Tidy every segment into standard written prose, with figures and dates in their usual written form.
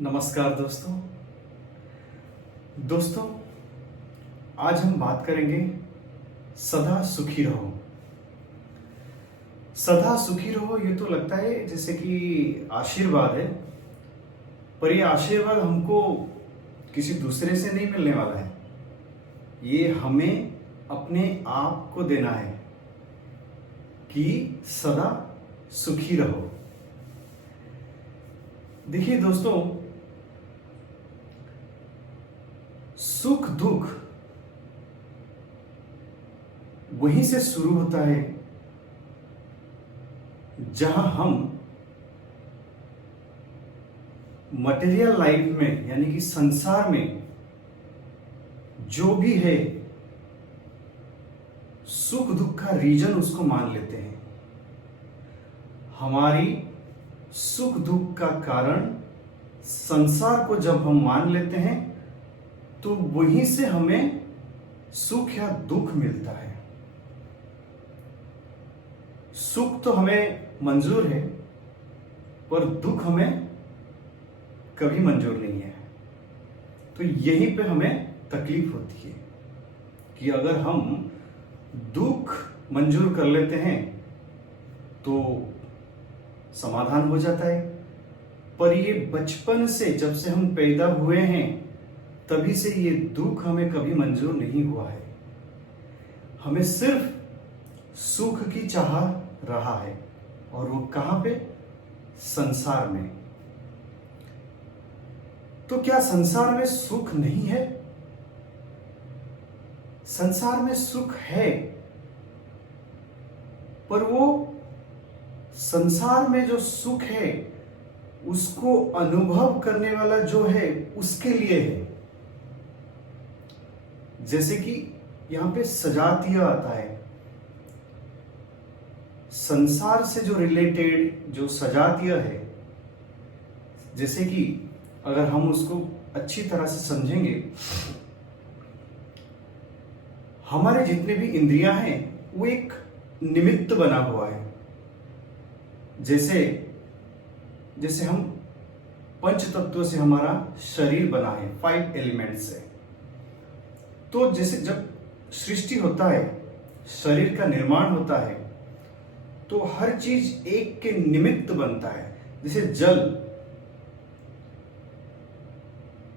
नमस्कार दोस्तों। दोस्तों, आज हम बात करेंगे सदा सुखी रहो। सदा सुखी रहो, ये तो लगता है जैसे कि आशीर्वाद है, पर ये आशीर्वाद हमको किसी दूसरे से नहीं मिलने वाला है। ये हमें अपने आप को देना है कि सदा सुखी रहो। देखिए दोस्तों, सुख दुख वहीं से शुरू होता है जहां हम मटेरियल लाइफ में, यानी कि संसार में जो भी है, सुख दुख का रीजन उसको मान लेते हैं। हमारी सुख दुख का कारण संसार को जब हम मान लेते हैं तो वहीं से हमें सुख या दुख मिलता है। सुख तो हमें मंजूर है, पर दुख हमें कभी मंजूर नहीं है। तो यहीं पे हमें तकलीफ होती है कि अगर हम दुख मंजूर कर लेते हैं तो समाधान हो जाता है, पर ये बचपन से, जब से हम पैदा हुए हैं, तभी से ये दुख हमें कभी मंजूर नहीं हुआ है। हमें सिर्फ सुख की चाह रहा है, और वो कहां पे? संसार में। तो क्या संसार में सुख नहीं है? संसार में सुख है, पर वो संसार में जो सुख है उसको अनुभव करने वाला जो है उसके लिए है। जैसे कि यहां पे सजातीय आता है। संसार से जो रिलेटेड जो सजातीय है, जैसे कि अगर हम उसको अच्छी तरह से समझेंगे, हमारे जितने भी इंद्रियां हैं वो एक निमित्त बना हुआ है। जैसे जैसे हम पंच तत्वों से हमारा शरीर बना है, 5 एलिमेंट से। तो जैसे जब सृष्टि होता है, शरीर का निर्माण होता है, तो हर चीज एक के निमित्त बनता है। जैसे जल,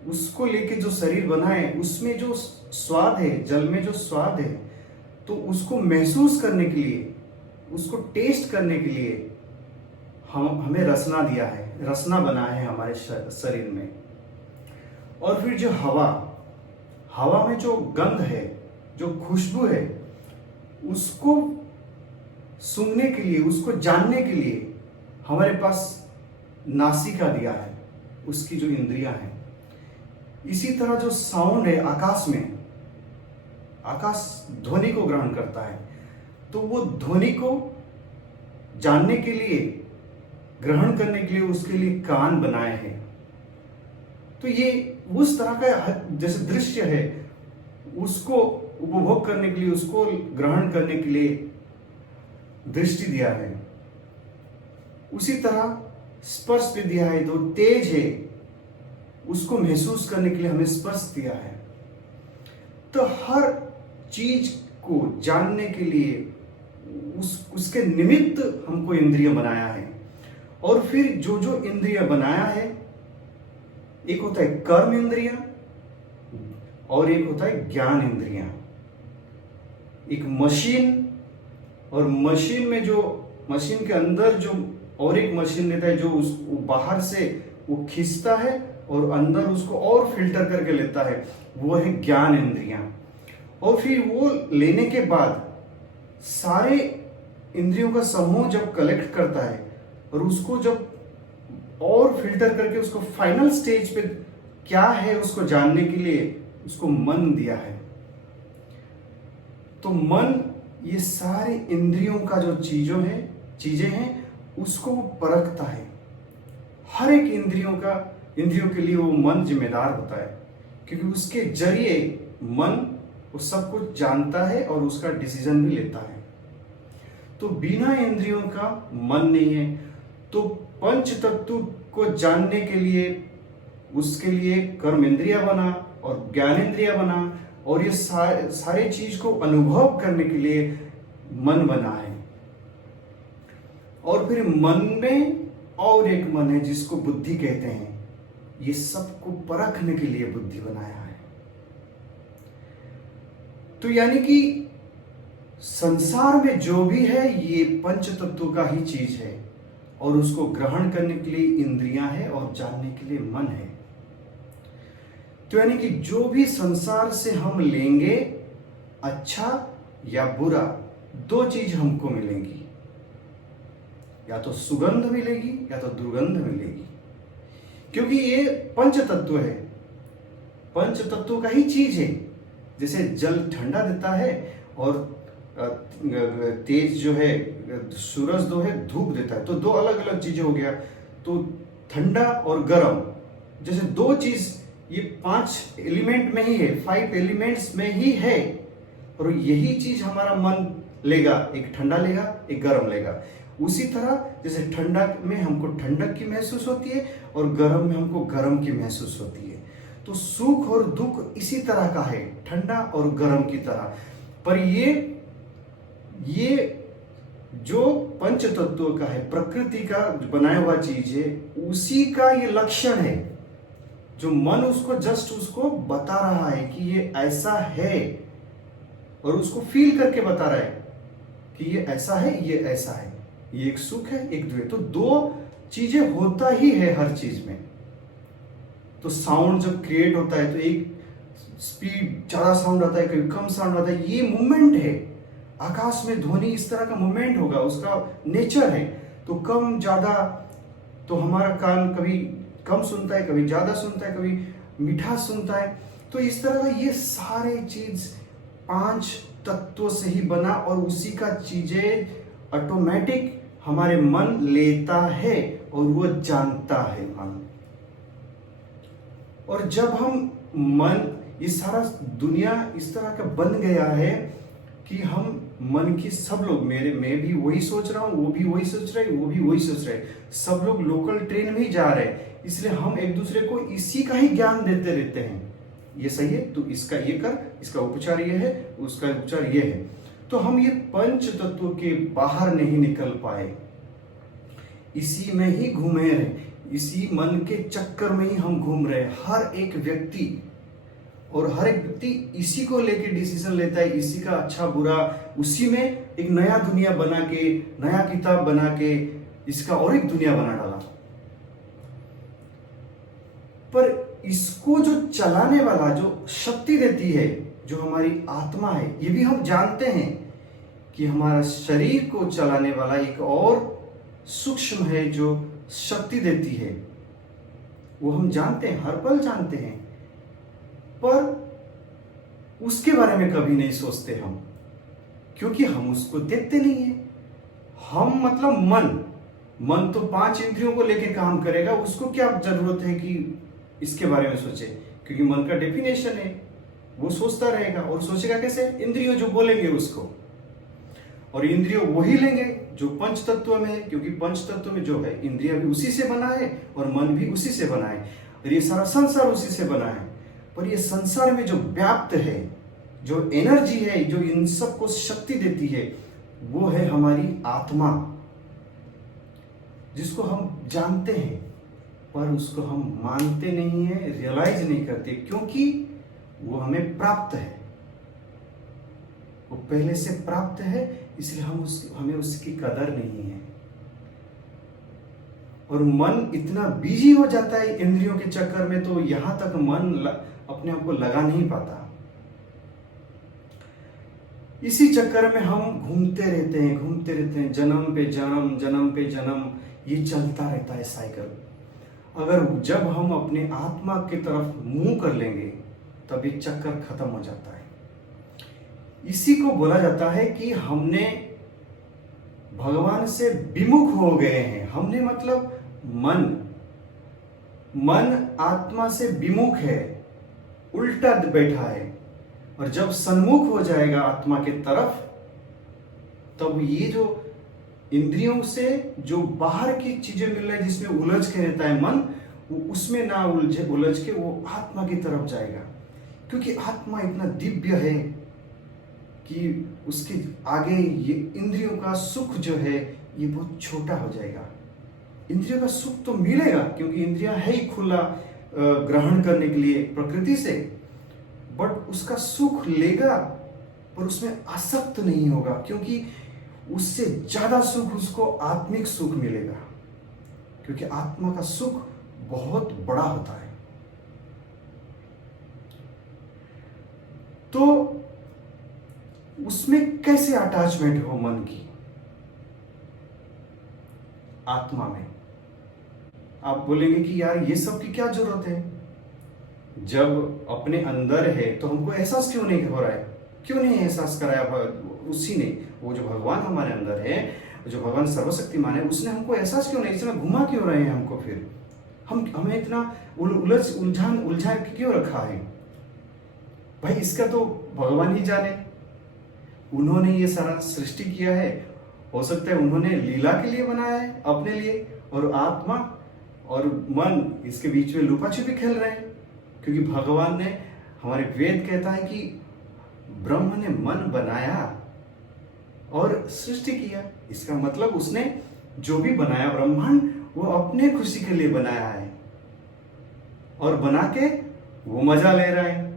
उसको लेके जो शरीर बना है, उसमें जो स्वाद है, जल में जो स्वाद है, तो उसको महसूस करने के लिए, उसको टेस्ट करने के लिए हमें रसना दिया है, रसना बना है हमारे शरीर में। और फिर जो हवा, हवा में जो गंध है, जो खुशबू है, उसको सूंघने के लिए, उसको जानने के लिए हमारे पास नासिका दिया है, उसकी जो इंद्रियां हैं। इसी तरह जो साउंड है आकाश में, आकाश ध्वनि को ग्रहण करता है, तो वो ध्वनि को जानने के लिए, ग्रहण करने के लिए उसके लिए कान बनाए हैं। तो ये उस तरह का जैसे दृश्य है, उसको उपभोग करने के लिए, उसको ग्रहण करने के लिए दृष्टि दिया है। उसी तरह स्पर्श भी दिया है, जो तेज है उसको महसूस करने के लिए हमें स्पर्श दिया है। तो हर चीज को जानने के लिए उसके निमित्त हमको इंद्रिय बनाया है। और फिर जो जो इंद्रिय बनाया है, एक होता है कर्म इंद्रिया और एक होता है ज्ञान इंद्रिया। एक मशीन, और मशीन में जो, मशीन के अंदर जो और एक मशीन रहता है जो वो बाहर से वो खींचता है और अंदर उसको और फिल्टर करके लेता है, वो है ज्ञान इंद्रियां। और फिर वो लेने के बाद सारे इंद्रियों का समूह जब कलेक्ट करता है और उसको जब और फिल्टर करके उसको फाइनल स्टेज पे क्या है उसको जानने के लिए उसको मन दिया है। तो मन ये सारे इंद्रियों का जो चीजें हैं उसको वो परखता है। हर एक इंद्रियों के लिए वो मन जिम्मेदार होता है, क्योंकि उसके जरिए मन वो सब कुछ जानता है और उसका डिसीजन भी लेता है। तो बिना इंद्रियों का मन नहीं है। तो पंच तत्व को जानने के लिए उसके लिए कर्म इंद्रिया बना और ज्ञान इंद्रिया बना, और ये सारे चीज को अनुभव करने के लिए मन बना है। और फिर मन में और एक मन है जिसको बुद्धि कहते हैं। ये सबको परखने के लिए बुद्धि बनाया है। तो यानी कि संसार में जो भी है ये पंच तत्वों का ही चीज है, और उसको ग्रहण करने के लिए इंद्रियां हैं और जानने के लिए मन है। तो यानी कि जो भी संसार से हम लेंगे, अच्छा या बुरा, दो चीज हमको मिलेंगी, या तो सुगंध मिलेगी या तो दुर्गंध मिलेगी, क्योंकि ये पंच तत्व है, पंच तत्वों का ही चीज है। जैसे जल ठंडा देता है और तेज जो है सूरज जो है धूप देता है, तो दो अलग अलग चीजें हो गया। तो ठंडा और गर्म जैसे दो चीज, ये 5 एलिमेंट में ही है, 5 एलिमेंट्स में ही है, और यही चीज हमारा मन लेगा, एक ठंडा लेगा एक गर्म लेगा। उसी तरह जैसे ठंडा में हमको ठंडक की महसूस होती है और गर्म में हमको गर्म की महसूस होती है। तो सुख और दुख इसी तरह का है, ठंडा और गर्म की तरह। पर ये जो पंच तत्वों का है, प्रकृति का बनाया हुआ चीज है, उसी का ये लक्षण है। जो मन उसको जस्ट उसको बता रहा है कि ये ऐसा है, और उसको फील करके बता रहा है कि ये ऐसा है, ये ऐसा है, ये एक सुख है एक दुख है। तो दो चीजें होता ही है हर चीज में। तो साउंड जब क्रिएट होता है तो एक स्पीड ज्यादा साउंड आता है, कभी कम साउंड आता है, ये मूवमेंट है। आकाश में ध्वनि इस तरह का मूवमेंट होगा, उसका नेचर है। तो कम ज्यादा, तो हमारा कान कभी कम सुनता है, कभी ज्यादा सुनता है, कभी मीठा सुनता है। तो इस तरह का ये सारे चीज 5 तत्वों से ही बना, और उसी का चीजें ऑटोमेटिक हमारे मन लेता है और वो जानता है मन। और जब हम मन, ये सारा दुनिया इस तरह का बन गया है कि हम मन की, सब लोग, मैं भी वही सोच रहा हूँ, वो भी वही सोच रहे, वो भी वही सोच रहे, सब लोग लोकल ट्रेन में ही जा रहे हैं। इसलिए हम एक दूसरे को इसी का ही ज्ञान देते रहते हैं। ये सही है तो इसका ये कर, इसका उपचार ये है, उसका उपचार ये है। तो हम ये पंच तत्वों के बाहर नहीं निकल पाए, इसी में ही घूमे रहे, इसी मन के चक्कर में ही हम घूम रहे। हर एक व्यक्ति इसी को लेके डिसीजन लेता है, इसी का अच्छा बुरा, उसी में एक नया दुनिया बना के, नया किताब बना के इसका और एक दुनिया बना डाला। पर इसको जो चलाने वाला, जो शक्ति देती है, जो हमारी आत्मा है, ये भी हम जानते हैं कि हमारा शरीर को चलाने वाला एक और सूक्ष्म है जो शक्ति देती है। वो हम जानते हैं, हर पल जानते हैं, पर उसके बारे में कभी नहीं सोचते हम, क्योंकि हम उसको देखते नहीं है। हम मतलब मन तो 5 इंद्रियों को लेके काम करेगा, उसको क्या जरूरत है कि इसके बारे में सोचे, क्योंकि मन का डेफिनेशन है, वो सोचता रहेगा। और सोचेगा कैसे? इंद्रियों जो बोलेंगे उसको, और इंद्रियों वही लेंगे जो पंच तत्व में है, क्योंकि पंच तत्व में जो है इंद्रिया भी उसी से बना है और मन भी उसी से बना है, और ये सारा संसार उसी से बना है। पर ये संसार में जो व्याप्त है, जो एनर्जी है, जो इन सबको शक्ति देती है, वो है हमारी आत्मा, जिसको हम जानते हैं पर उसको हम मानते नहीं है, रियलाइज नहीं करते, क्योंकि वो हमें प्राप्त है, वो पहले से प्राप्त है, इसलिए हमें उसकी कदर नहीं है। और मन इतना बिजी हो जाता है इंद्रियों के चक्कर में, तो यहां तक मन अपने आप को लगा नहीं पाता। इसी चक्कर में हम घूमते रहते हैं, जन्म पे जन्म, जन्म पे जन्म, ये चलता रहता है साइकिल। अगर जब हम अपने आत्मा की तरफ मुंह कर लेंगे, तब ये चक्कर खत्म हो जाता है। इसी को बोला जाता है कि हमने भगवान से विमुख हो गए हैं। हमने मतलब मन आत्मा से विमुख है, उल्टा बैठा है, और जब सन्मुख हो जाएगा आत्मा के तरफ, तब ये जो इंद्रियों से जो बाहर की चीजें मिल रही है, जिसमें उलझ के रहता है मन, वो उसमें ना उलझ के वो आत्मा की तरफ जाएगा, क्योंकि आत्मा इतना दिव्य है कि उसके आगे ये इंद्रियों का सुख जो है ये बहुत छोटा हो जाएगा। इंद्रियों का सुख तो मिलेगा क्योंकि इंद्रियां है ही खुला ग्रहण करने के लिए प्रकृति से, बट उसका सुख लेगा पर उसमें आसक्त नहीं होगा, क्योंकि उससे ज्यादा सुख उसको आत्मिक सुख मिलेगा, क्योंकि आत्मा का सुख बहुत बड़ा होता है। तो उसमें कैसे अटैचमेंट हो मन की आत्मा में? आप बोलेंगे कि यार ये सब की क्या जरूरत है, जब अपने अंदर है तो हमको एहसास क्यों नहीं हो रहा है? क्यों नहीं एहसास कराया उसी ने? वो जो भगवान हमारे अंदर है, जो भगवान सर्वशक्तिमान है, उसने हमको एहसास क्यों नहीं? इसमें घुमा क्यों रहे हैं हमको? फिर हमें इतना उलझा क्यों रखा है? भाई इसका तो भगवान ही जाने। उन्होंने ये सारा सृष्टि किया है, हो सकता है उन्होंने लीला के लिए बनाया है अपने लिए, और आत्मा और मन इसके बीच में लुका छिपी खेल रहे हैं, क्योंकि भगवान ने, हमारे वेद कहता है कि ब्रह्म ने मन बनाया और सृष्टि किया। इसका मतलब उसने जो भी बनाया ब्रह्मांड, वो अपने खुशी के लिए बनाया है और बना के वो मजा ले रहा है।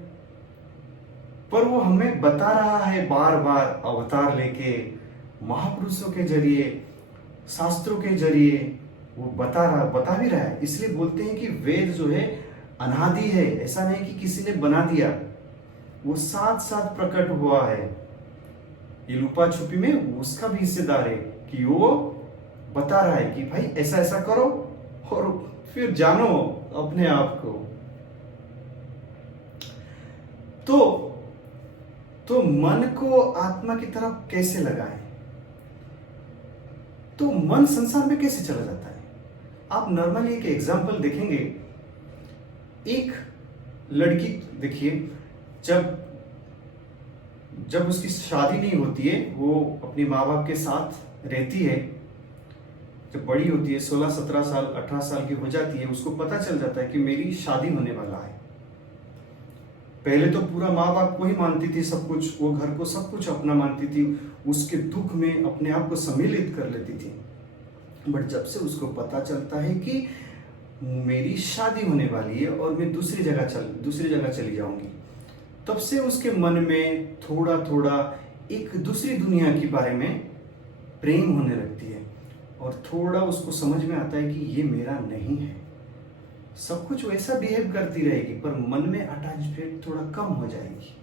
पर वो हमें बता रहा है बार बार अवतार लेके, महापुरुषों के जरिए, शास्त्रों के जरिए वो बता भी रहा है। इसलिए बोलते हैं कि वेद जो है अनादि है, ऐसा नहीं कि किसी ने बना दिया, वो साथ साथ प्रकट हुआ है। ये लुपा छुपी में उसका भी हिस्सेदार है कि वो बता रहा है कि भाई ऐसा ऐसा करो और फिर जानो अपने आप को। तो मन को आत्मा की तरफ कैसे लगाएं? तो मन संसार में कैसे चला जाता है? आप नॉर्मली एक एग्जांपल देखेंगे, एक लड़की देखिए, जब उसकी शादी नहीं होती है, वो अपने माँ बाप के साथ रहती है, जब बड़ी होती है 16, 17 साल, 18 साल की हो जाती है, उसको पता चल जाता है कि मेरी शादी होने वाला है। पहले तो पूरा माँ बाप को ही मानती थी, सब कुछ, वो घर को सब कुछ अपना मानती थी, उसके दुख में अपने आप को सम्मिलित कर लेती थी। बट जब से उसको पता चलता है कि मेरी शादी होने वाली है और मैं दूसरी जगह चली जाऊंगी, तब से उसके मन में थोड़ा थोड़ा एक दूसरी दुनिया के बारे में प्रेम होने लगती है, और थोड़ा उसको समझ में आता है कि ये मेरा नहीं है। सब कुछ वैसा बिहेव करती रहेगी, पर मन में अटैचमेंट थोड़ा कम हो जाएगी।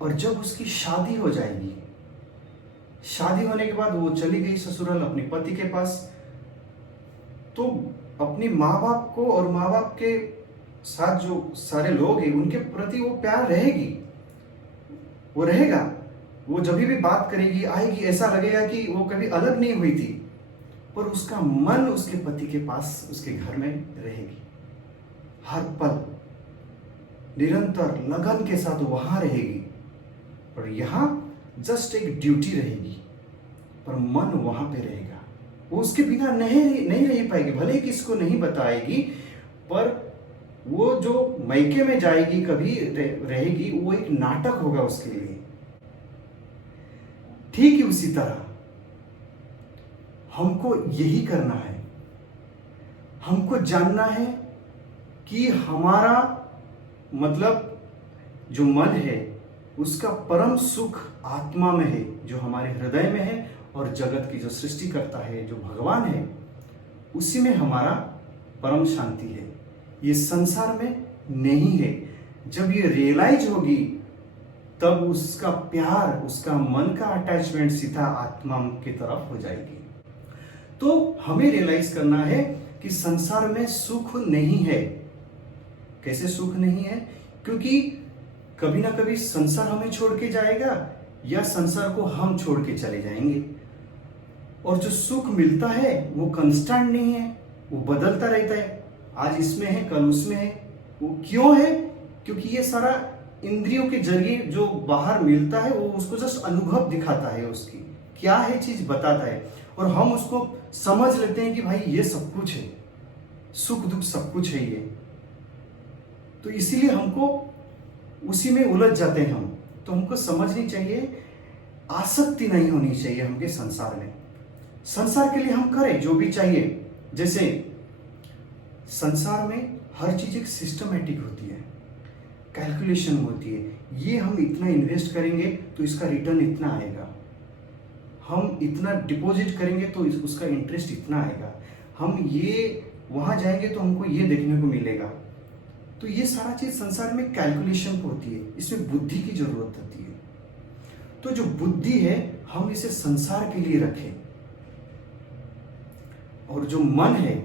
और जब उसकी शादी हो जाएगी, शादी होने के बाद वो चली गई ससुराल अपने पति के पास, तो अपनी माँ बाप को और माँ बाप के साथ जो सारे लोग हैं उनके प्रति वो प्यार रहेगा। वो जब भी बात करेगी, आएगी, ऐसा लगेगा कि वो कभी अलग नहीं हुई थी, पर उसका मन उसके पति के पास, उसके घर में रहेगी। हर पल निरंतर लगन के साथ वहां रहेगी, और यहाँ जस्ट एक ड्यूटी रहेगी, पर मन वहां पे रहेगा। वो उसके बिना नहीं रह पाएगी, भले किसको नहीं बताएगी, पर वो जो मैके में जाएगी, कभी रहेगी, वो एक नाटक होगा उसके लिए। ठीक ही उसी तरह हमको यही करना है। हमको जानना है कि हमारा मतलब जो मन है उसका परम सुख आत्मा में है, जो हमारे हृदय में है, और जगत की जो सृष्टि करता है, जो भगवान है, उसी में हमारा परम शांति है। ये संसार में नहीं है। जब ये रियलाइज होगी, तब उसका प्यार, उसका मन का अटैचमेंट सीधा आत्मा की तरफ हो जाएगी। तो हमें रियलाइज करना है कि संसार में सुख नहीं है। कैसे सुख नहीं है? क्योंकि कभी ना कभी संसार हमें छोड़ के जाएगा, या संसार को हम छोड़ के चले जाएंगे। और जो सुख मिलता है वो कांस्टेंट नहीं है, वो बदलता रहता है। आज इसमें है, कल उसमें है। वो क्यों है? क्योंकि ये सारा इंद्रियों के जरिए जो बाहर मिलता है, वो उसको जस्ट अनुभव दिखाता है, उसकी क्या है चीज बताता है, और हम उसको समझ लेते हैं कि भाई ये सब कुछ है। सुख दुख सब कुछ है ये। तो इसीलिए हमको उसी में उलझ जाते हैं हम। तो हमको समझनी चाहिए, आसक्ति नहीं होनी चाहिए हमके संसार में। संसार के लिए हम करें जो भी चाहिए। जैसे संसार में हर चीज एक सिस्टमेटिक होती है, कैलकुलेशन होती है। ये हम इतना इन्वेस्ट करेंगे तो इसका रिटर्न इतना आएगा, हम इतना डिपॉजिट करेंगे तो उसका इंटरेस्ट इतना आएगा, हम ये वहां जाएंगे तो हमको ये देखने को मिलेगा। तो ये सारा चीज संसार में कैलकुलेशन होती है, इसमें बुद्धि की जरूरत होती है। तो जो बुद्धि है हम इसे संसार के लिए रखें, और जो मन है,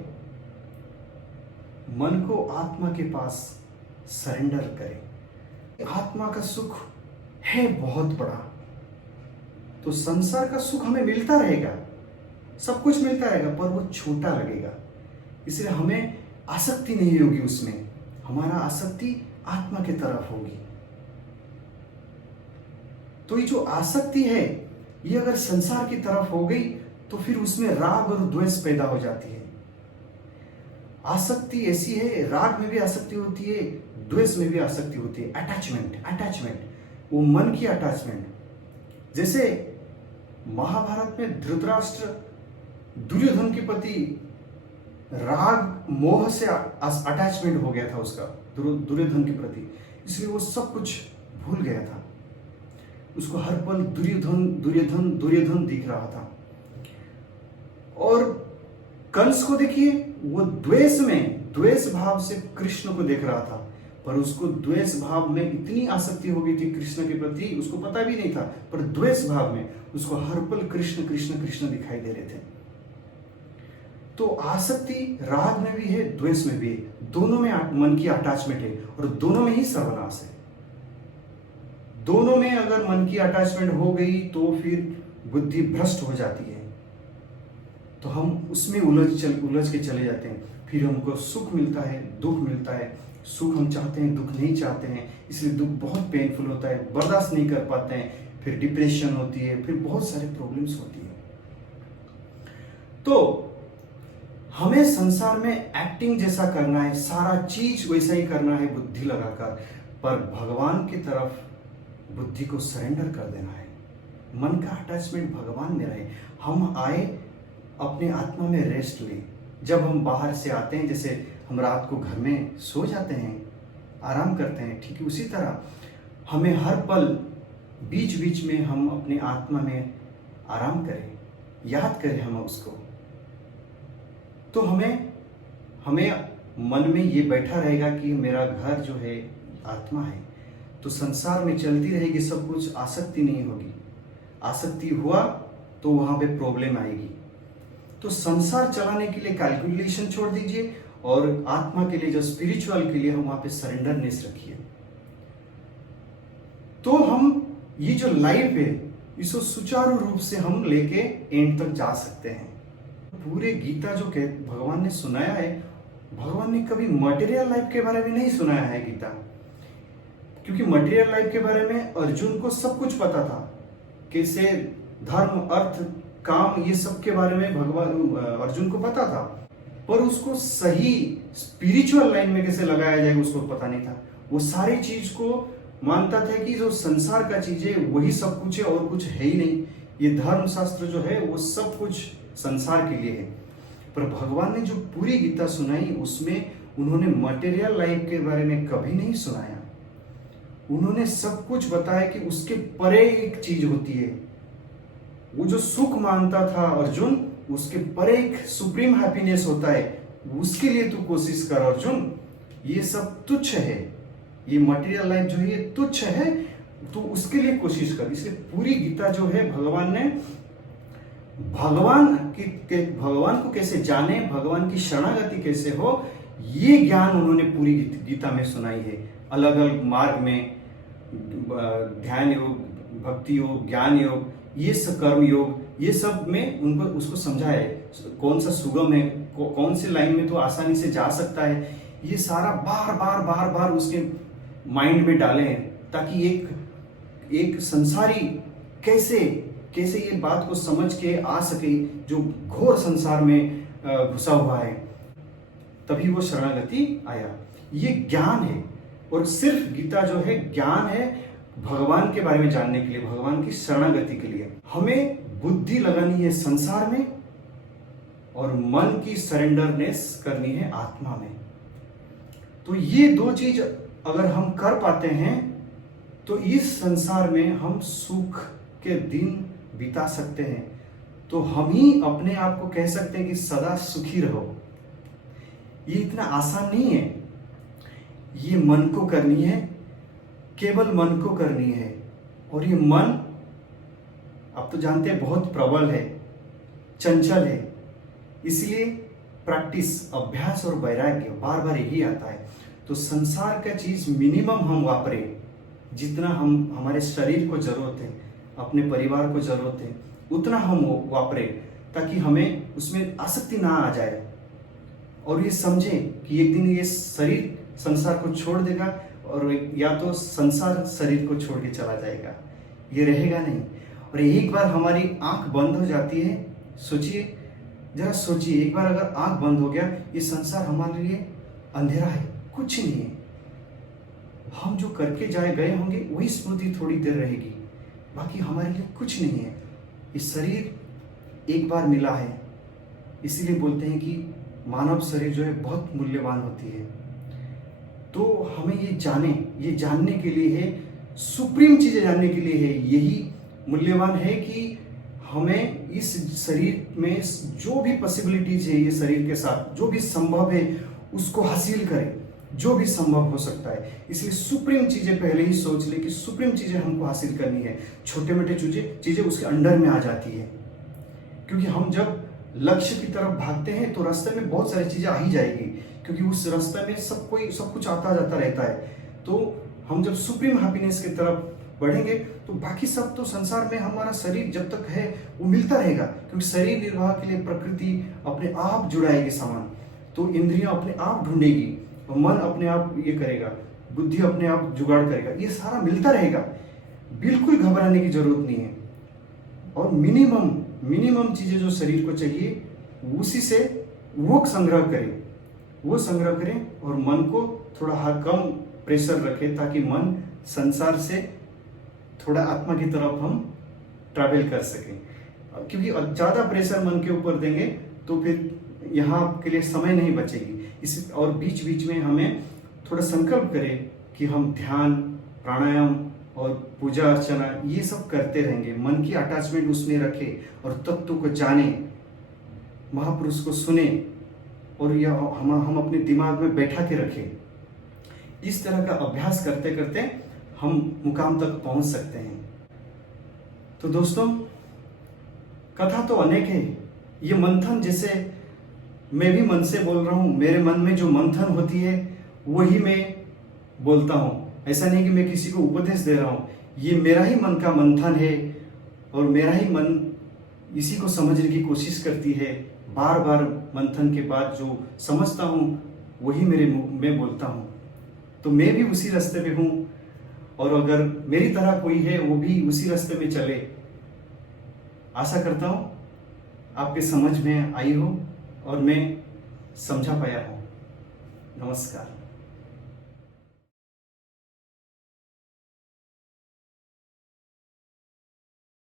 मन को आत्मा के पास सरेंडर करें। आत्मा का सुख है बहुत बड़ा। तो संसार का सुख हमें मिलता रहेगा, सब कुछ मिलता रहेगा, पर वो छोटा लगेगा। इसलिए हमें आसक्ति नहीं होगी उसमें, हमारा आसक्ति आत्मा की तरफ होगी। तो ये जो आसक्ति है, ये अगर संसार की तरफ हो गई तो फिर उसमें राग और द्वेष पैदा हो जाती है। आसक्ति ऐसी है, राग में भी आसक्ति होती है, द्वेष में भी आसक्ति होती है। अटैचमेंट, वो मन की अटैचमेंट। जैसे महाभारत में धृतराष्ट्र दुर्योधन के प्रति राग मोह से अटैचमेंट हो गया था उसका, दुर्योधन के प्रति, इसलिए वो सब कुछ भूल गया था। उसको हर पल दुर्योधन दिख रहा था। और कंस को देखिए, वो द्वेष भाव से कृष्ण को देख रहा था, पर उसको द्वेष भाव में इतनी आसक्ति हो गई थी कृष्ण के प्रति, उसको पता भी नहीं था, पर द्वेष भाव में उसको हर पल कृष्ण कृष्ण कृष्ण दिखाई दे रहे थे। तो आसक्ति राग में भी है, द्वेष में भी है, दोनों में मन की अटैचमेंट है, और दोनों में ही सर्वनाश है। दोनों में अगर मन की अटैचमेंट हो गई तो फिर बुद्धि भ्रष्ट हो जाती है, तो हम उसमें उलझ के चले जाते हैं। फिर हमको सुख मिलता है, दुख मिलता है, सुख हम चाहते हैं, दुख नहीं चाहते हैं, इसलिए दुख बहुत पेनफुल होता है, बर्दाश्त नहीं कर पाते हैं, फिर डिप्रेशन होती है, फिर बहुत सारे प्रॉब्लम्स होती है। तो हमें संसार में एक्टिंग जैसा करना है, सारा चीज वैसा ही करना है बुद्धि लगाकर, पर भगवान की तरफ बुद्धि को सरेंडर कर देना है। मन का अटैचमेंट भगवान में रहे। हम आए अपने आत्मा में रेस्ट लें। जब हम बाहर से आते हैं, जैसे हम रात को घर में सो जाते हैं, आराम करते हैं, ठीक है उसी तरह हमें हर पल बीच बीच में हम अपने आत्मा में आराम करें, याद करें हम उसको। तो हमें मन में ये बैठा रहेगा कि मेरा घर जो है आत्मा है। तो संसार में चलती रहेगी सब कुछ, आसक्ति नहीं होगी। आसक्ति हुआ तो वहां पे प्रॉब्लम आएगी। तो संसार चलाने के लिए कैलकुलेशन छोड़ दीजिए, और आत्मा के लिए, जो स्पिरिचुअल के लिए, हम वहां पे सरेंडरनेस रखिए। तो हम ये जो लाइफ है, इसको सुचारू रूप से हम लेके एंड तक जा सकते हैं। पूरे गीता जो भगवान ने सुनाया है, भगवान ने कभी मटेरियल लाइफ के बारे में नहीं सुनाया है गीता, क्योंकि मटेरियल लाइफ के बारे में अर्जुन को सब कुछ पता था, कैसे धर्म, अर्थ, काम, ये सब के बारे में भगवान अर्जुन को पता था, पर उसको सही स्पिरिचुअल लाइन में कैसे लगाया जाएगा उसको पता नहीं था। वो सारी चीज को मानता था कि जो संसार का चीज है वही सब कुछ है और कुछ है ही नहीं। ये धर्म शास्त्र जो है वो सब कुछ संसार के लिए है। पर भगवान ने जो पूरी गीता सुनाई उसमें उन्होंने मटेरियल लाइफ के बारे में कभी नहीं सुनाया। उन्होंने सब कुछ बताया कि उसके परे एक चीज होती है। वो जो सुख मानता था अर्जुन, उसके परे एक सुप्रीम हैप्पीनेस होता है, उसके लिए तू कोशिश कर अर्जुन। ये सब तुच्छ है, ये मटेरियल लाइफ जो है ये तुच्छ है, तो उसके लिए कोशिश कर। इसलिए पूरी गीता जो है भगवान ने भगवान को कैसे जाने, भगवान की शरणागति कैसे हो, ये ज्ञान उन्होंने पूरी गीता में सुनाई है। अलग अलग मार्ग में ध्यान योग, भक्ति योग, ज्ञान योग, ये सब कर्म योग, ये सब में उनको उसको समझाए कौन सा सुगम है, कौन सी लाइन में तो आसानी से जा सकता है। ये सारा बार बार उसके माइंड में डाले हैं, ताकि एक संसारी कैसे ये बात को समझ के आ सके जो घोर संसार में घुसा हुआ है। तभी वो शरणागति आया। ये ज्ञान है, और सिर्फ गीता जो है ज्ञान है भगवान के बारे में जानने के लिए, भगवान की शरणागति के लिए। हमें बुद्धि लगानी है संसार में और मन की सरेंडरनेस करनी है आत्मा में। तो ये दो चीज अगर हम कर पाते हैं तो इस संसार में हम सुख के दिन बिता सकते हैं। तो हम ही अपने आप को कह सकते हैं कि सदा सुखी रहो। ये इतना आसान नहीं है, ये मन को करनी है, केवल मन को करनी है। और ये मन आप तो जानते हैं बहुत प्रबल है, चंचल है, इसलिए प्रैक्टिस, अभ्यास और वैराग्य बार बार यही आता है। तो संसार का चीज मिनिमम हम वापरें, जितना हम हमारे शरीर को जरूरत है, अपने परिवार को जरूरत है, उतना हम वापरें, ताकि हमें उसमें आसक्ति ना आ जाए। और ये समझें कि एक दिन ये शरीर संसार को छोड़ देगा, और या तो संसार शरीर को छोड़ के चला जाएगा, ये रहेगा नहीं। और एक बार हमारी आंख बंद हो जाती है, सोचिए, जरा सोचिए, एक बार अगर आंख बंद हो गया, ये संसार हमारे लिए अंधेरा है, कुछ नहीं है। हम जो करके गए होंगे वही स्मृति थोड़ी देर रहेगी, बाकी हमारे लिए कुछ नहीं है। ये शरीर एक बार मिला है, इसीलिए बोलते हैं कि मानव शरीर जो है बहुत मूल्यवान होती है। तो हमें ये जानने के लिए है, सुप्रीम चीजें जानने के लिए है, यही मूल्यवान है कि हमें इस शरीर में जो भी पॉसिबिलिटीज है, ये शरीर के साथ जो भी संभव है उसको हासिल करें, जो भी संभव हो सकता है। इसलिए सुप्रीम चीजें पहले ही सोच ले कि सुप्रीम चीजें हमको हासिल करनी है। छोटे मोटे चीजें उसके अंडर में आ जाती है, क्योंकि हम जब लक्ष्य की तरफ भागते हैं तो रास्ते में बहुत सारी चीजें आ ही जाएगी, क्योंकि उस रास्ते में सब कुछ आता जाता रहता है। तो हम जब सुप्रीम हैप्पीनेस की तरफ बढ़ेंगे तो बाकी सब तो संसार में हमारा शरीर जब तक है वो मिलता रहेगा, क्योंकि शरीर निर्वाह के लिए प्रकृति अपने आप जुड़ाएगी सामान, तो इंद्रियां अपने आप ढूंढेगी, मन अपने आप ये करेगा, बुद्धि अपने आप जुगाड़ करेगा, ये सारा मिलता रहेगा। बिल्कुल घबराने की जरूरत नहीं है। और मिनिमम चीजें जो शरीर को चाहिए उसी से वो संग्रह करें और मन को थोड़ा कम प्रेशर रखें, ताकि मन संसार से थोड़ा आत्मा की तरफ हम ट्रैवल कर सकें। क्योंकि ज्यादा प्रेशर मन के ऊपर देंगे तो फिर यहाँ के लिए समय नहीं बचेगी। और बीच बीच में हमें थोड़ा संकल्प करें कि हम ध्यान, प्राणायाम और पूजा अर्चना ये सब करते रहेंगे। मन की अटैचमेंट उसमें रखें और तत्व को जाने, महापुरुष को सुने, और यह हम अपने दिमाग में बैठा के रखें। इस तरह का अभ्यास करते करते हम मुकाम तक पहुंच सकते हैं। तो दोस्तों, कथा तो अनेक है। ये मंथन, जैसे मैं भी मन से बोल रहा हूँ, मेरे मन में जो मंथन होती है वही मैं बोलता हूँ। ऐसा नहीं कि मैं किसी को उपदेश दे रहा हूँ, ये मेरा ही मन का मंथन है और मेरा ही मन इसी को समझने की कोशिश करती है। बार बार मंथन के बाद जो समझता हूँ वही मैं बोलता हूँ। तो मैं भी उसी रास्ते पे हूँ, और अगर मेरी तरह कोई है वो भी उसी रास्ते में चले। आशा करता हूँ आपके समझ में आई हो और मैं समझा पाया हूँ। नमस्कार।